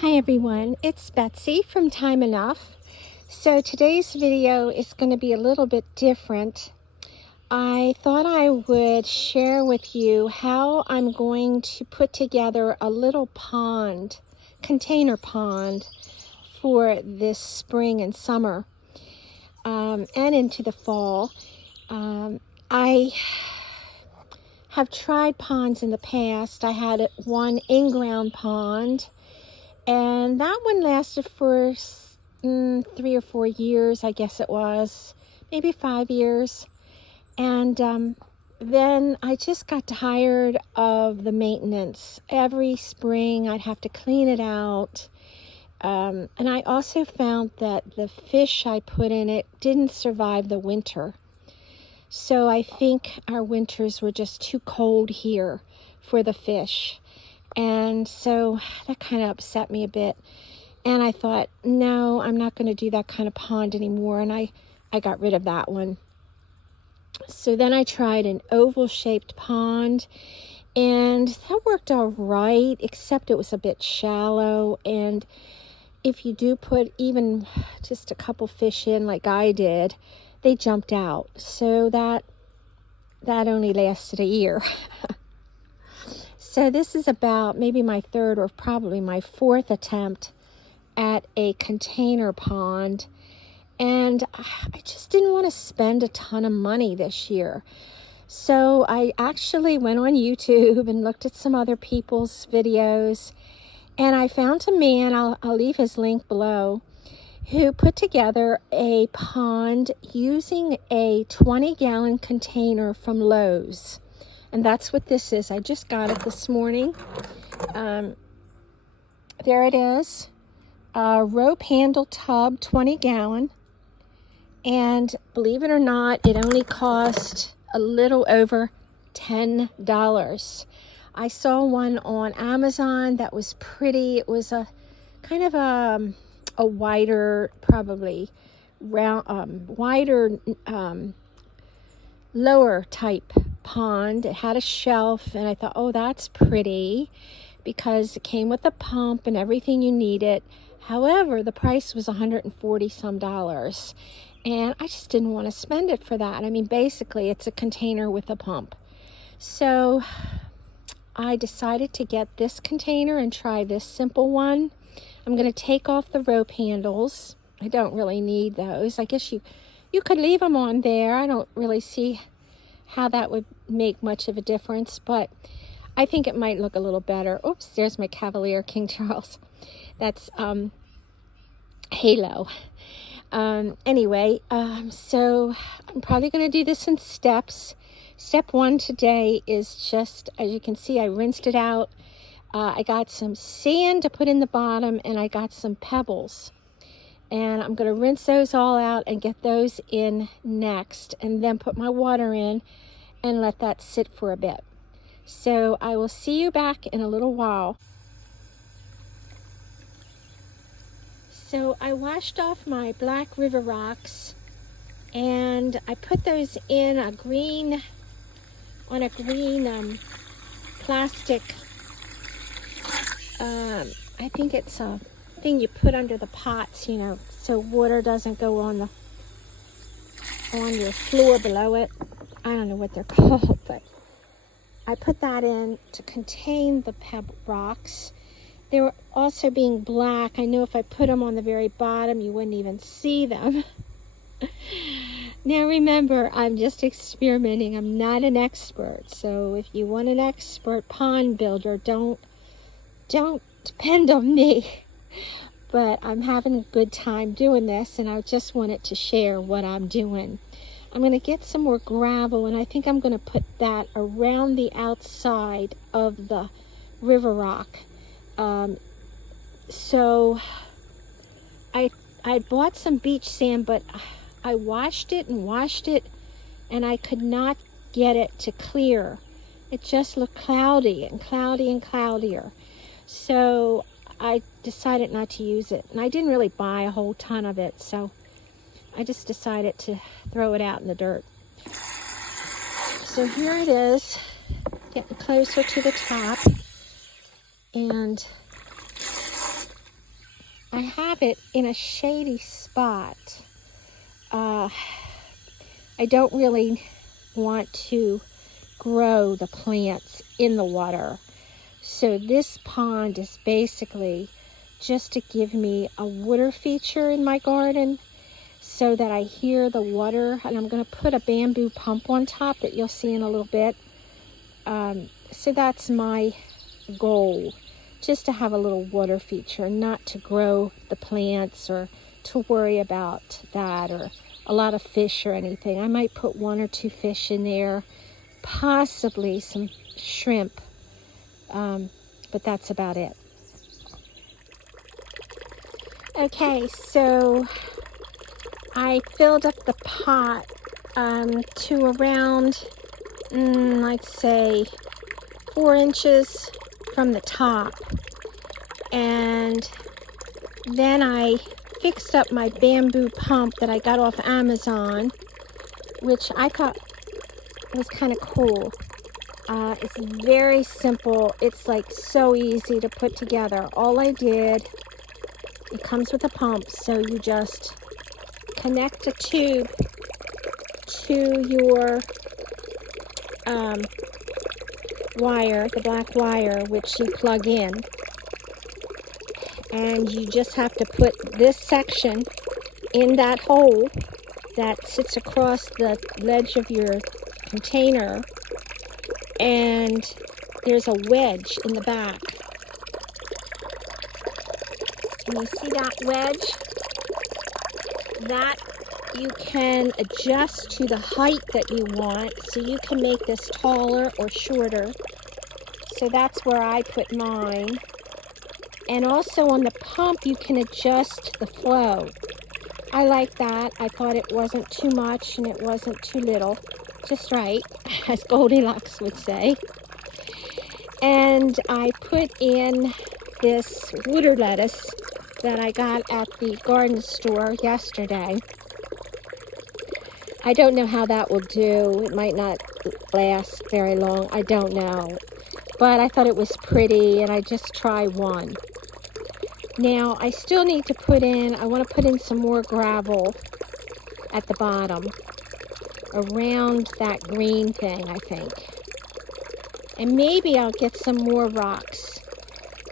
Hi everyone, it's Betsy from Time Enough. So today's video is going to be a little bit different. I thought I would share with you how I'm going to put together a little pond, container pond for this spring and summer and into the fall. I have tried ponds in the past. I had one in-ground pond, and that one lasted for 3 or 4 years, I guess it was, maybe 5 years. And then I just got tired of the maintenance. Every spring I'd have to clean it out. And I also found that the fish I put in it didn't survive the winter. So I think our winters were just too cold here for the fish. And so that kind of upset me a bit. And I thought, no, I'm not going to do that kind of pond anymore. And I got rid of that one. So then I tried an oval-shaped pond. And that worked all right, except it was a bit shallow. And if you do put even just a couple fish in like I did, they jumped out. So that only lasted a year. So this is about maybe my third or probably my fourth attempt at a container pond. And I just didn't want to spend a ton of money this year. So I actually went on YouTube and looked at some other people's videos. And I found a man, I'll leave his link below, who put together a pond using a 20-gallon container from Lowe's. And that's what this is. I just got it this morning. There it is. A rope handle tub, 20-gallon. And believe it or not, it only cost a little over $10. I saw one on Amazon that was pretty. It was a kind of a wider, probably round, wider, lower type pond. It had a shelf, and I thought, oh, that's pretty, because it came with a pump and everything you needed. However, the price was $140 some, and I just didn't want to spend it for that. I mean, basically, it's a container with a pump. So I decided to get this container and try this simple one. I'm going to take off the rope handles. I don't really need those. I guess you could leave them on there. I don't really see how that would make much of a difference, but I think it might look a little better. Oops, there's my Cavalier King Charles. That's Halo. Anyway, so I'm probably going to do this in steps. Step one today is just, as you can see, I rinsed it out. I got some sand to put in the bottom, and I got some pebbles. And I'm going to rinse those all out and get those in next, and then put my water in and let that sit for a bit. So I will see you back in a little while. So I washed off my black river rocks, and I put those in a green plastic, I think it's a thing you put under the pots, you know, so water doesn't go on your floor below it. I don't know what they're called, but I put that in to contain the pebble rocks. They were also being black. I know if I put them on the very bottom, you wouldn't even see them. Now remember, I'm just experimenting. I'm not an expert. So if you want an expert pond builder, don't depend on me. But I'm having a good time doing this, and I just wanted to share what I'm doing. I'm going to get some more gravel, and I think I'm going to put that around the outside of the river rock. So I bought some beach sand, but I washed it, and I could not get it to clear. It just looked cloudy and cloudier. So I decided not to use it. And I didn't really buy a whole ton of it, so I just decided to throw it out in the dirt. So here it is, getting closer to the top. And I have it in a shady spot. I don't really want to grow the plants in the water. So this pond is basically just to give me a water feature in my garden so that I hear the water. And I'm going to put a bamboo pump on top that you'll see in a little bit. So that's my goal, just to have a little water feature, not to grow the plants or to worry about that or a lot of fish or anything. I might put 1 or 2 fish in there, possibly some shrimp, but that's about it. Okay, so I filled up the pot to around, I'd say 4 inches from the top, and then I fixed up my bamboo pump that I got off Amazon, which I thought was kind of cool. It's very simple. It's like so easy to put together. All I did, it comes with a pump, so you just connect a tube to your wire, the black wire, which you plug in, and you just have to put this section in that hole that sits across the ledge of your container, and there's a wedge in the back. And you see that wedge? That you can adjust to the height that you want, so you can make this taller or shorter. So that's where I put mine. And also on the pump, you can adjust the flow. I like that. I thought it wasn't too much and it wasn't too little. Just right, as Goldilocks would say. And I put in this water lettuce that I got at the garden store yesterday. I don't know how that will do. It might not last very long. I don't know. But I thought it was pretty, and I just try one. Now, I still need to I want to put in some more gravel at the bottom, around that green thing, I think. And maybe I'll get some more rocks.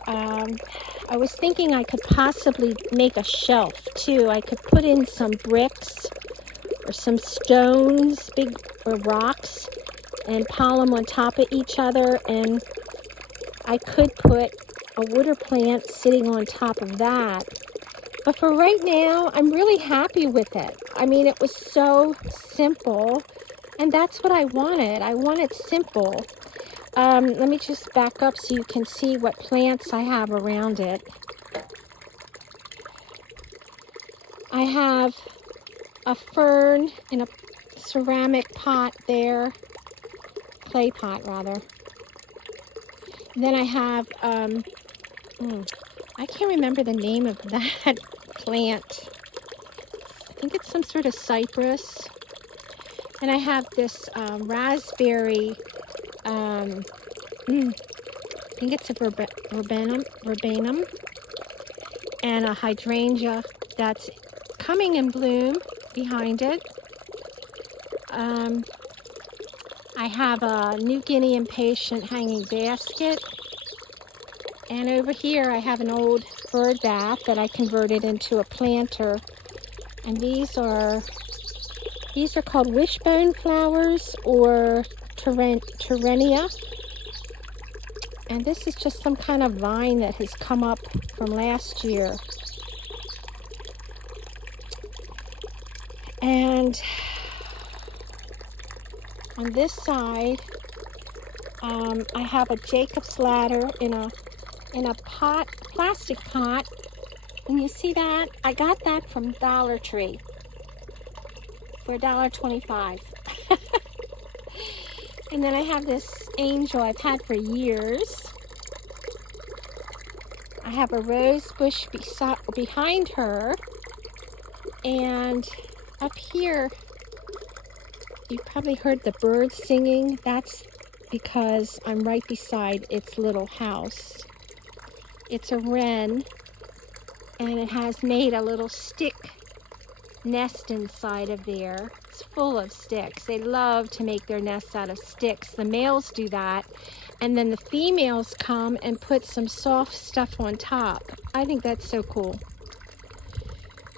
I was thinking I could possibly make a shelf, too. I could put in some bricks or some stones, big or rocks, and pile them on top of each other, and I could put a water plant sitting on top of that. But for right now, I'm really happy with it. I mean, it was so simple, and that's what I wanted. I wanted simple. Let me just back up so you can see what plants I have around it. I have a fern in a ceramic pot there, clay pot rather. And then I have, I can't remember the name of that plant. I think it's some sort of cypress. And I have this raspberry, I think it's a verbenum, and a hydrangea that's coming in bloom behind it. I have a New Guinea impatient hanging basket. And over here I have an old bird bath that I converted into a planter. And these are called wishbone flowers, or Terrenia. And this is just some kind of vine that has come up from last year. And on this side, I have a Jacob's ladder in a pot, plastic pot. And you see that? I got that from Dollar Tree for $1.25. And then I have this angel I've had for years. I have a rose bush behind her. And up here, you probably heard the birds singing. That's because I'm right beside its little house. It's a wren. and it has made a little stick nest inside of there. It's full of sticks. They love to make their nests out of sticks. The males do that, and then the females come and put some soft stuff on top. I think that's so cool.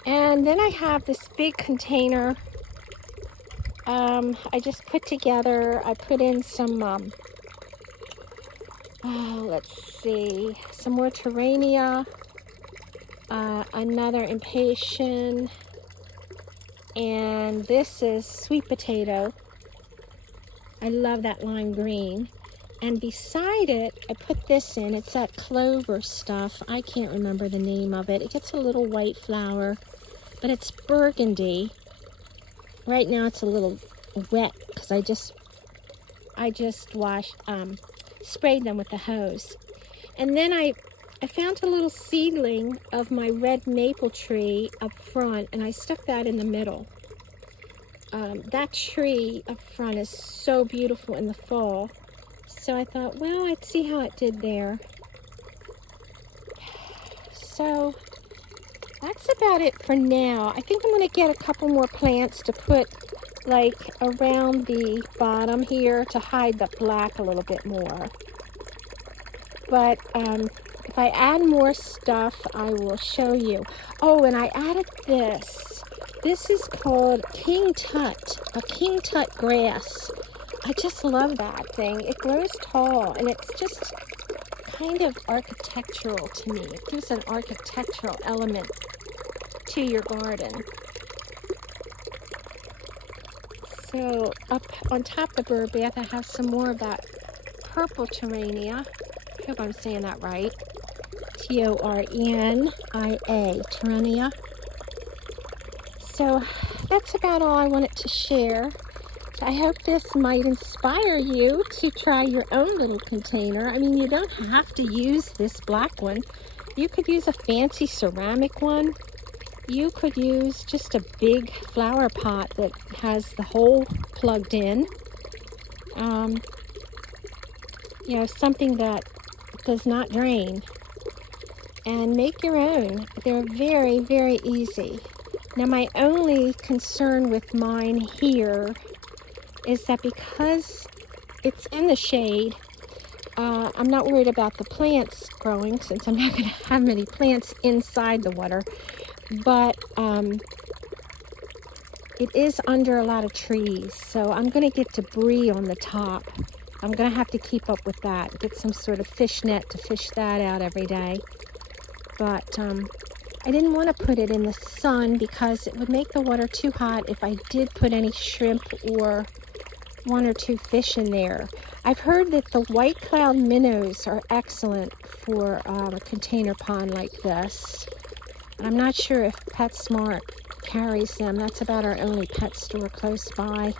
And then I have this big container I just put together. I put in some let's see, some more Terrania, another impatient, and this is sweet potato. I love that lime green. And beside it, I put this in. It's that clover stuff. I can't remember the name of it. It gets a little white flower, but it's burgundy. Right now it's a little wet because I just sprayed them with the hose. And then I found a little seedling of my red maple tree up front, and I stuck that in the middle. That tree up front is so beautiful in the fall. So I thought, well, I'd see how it did there. So that's about it for now. I think I'm going to get a couple more plants to put like around the bottom here to hide the black a little bit more. But if I add more stuff, I will show you. Oh, and I added this. This is called King Tut, a King Tut grass. I just love that thing. It grows tall, and it's just kind of architectural to me. It gives an architectural element to your garden. So up on top of the bird bath, I have some more of that purple Terrania. I hope I'm saying that right. Tornia, Terrania. So that's about all I wanted to share. I hope this might inspire you to try your own little container. I mean, you don't have to use this black one. You could use a fancy ceramic one. You could use just a big flower pot that has the hole plugged in. You know, something that does not drain. And make your own. They're very, very easy. Now, my only concern with mine here is that because it's in the shade, I'm not worried about the plants growing, since I'm not going to have many plants inside the water. But it is under a lot of trees, so I'm going to get debris on the top. I'm going to have to keep up with that, get some sort of fish net to fish that out every day. But I didn't want to put it in the sun because it would make the water too hot if I did put any shrimp or one or two fish in there. I've heard that the white cloud minnows are excellent for a container pond like this. I'm not sure if PetSmart carries them. That's about our only pet store close by.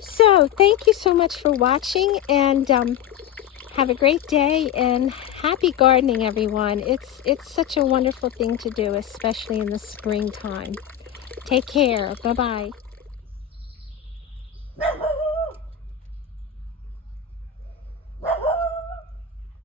So thank you so much for watching, and have a great day and happy gardening, everyone. It's such a wonderful thing to do, especially in the springtime. Take care. Bye-bye.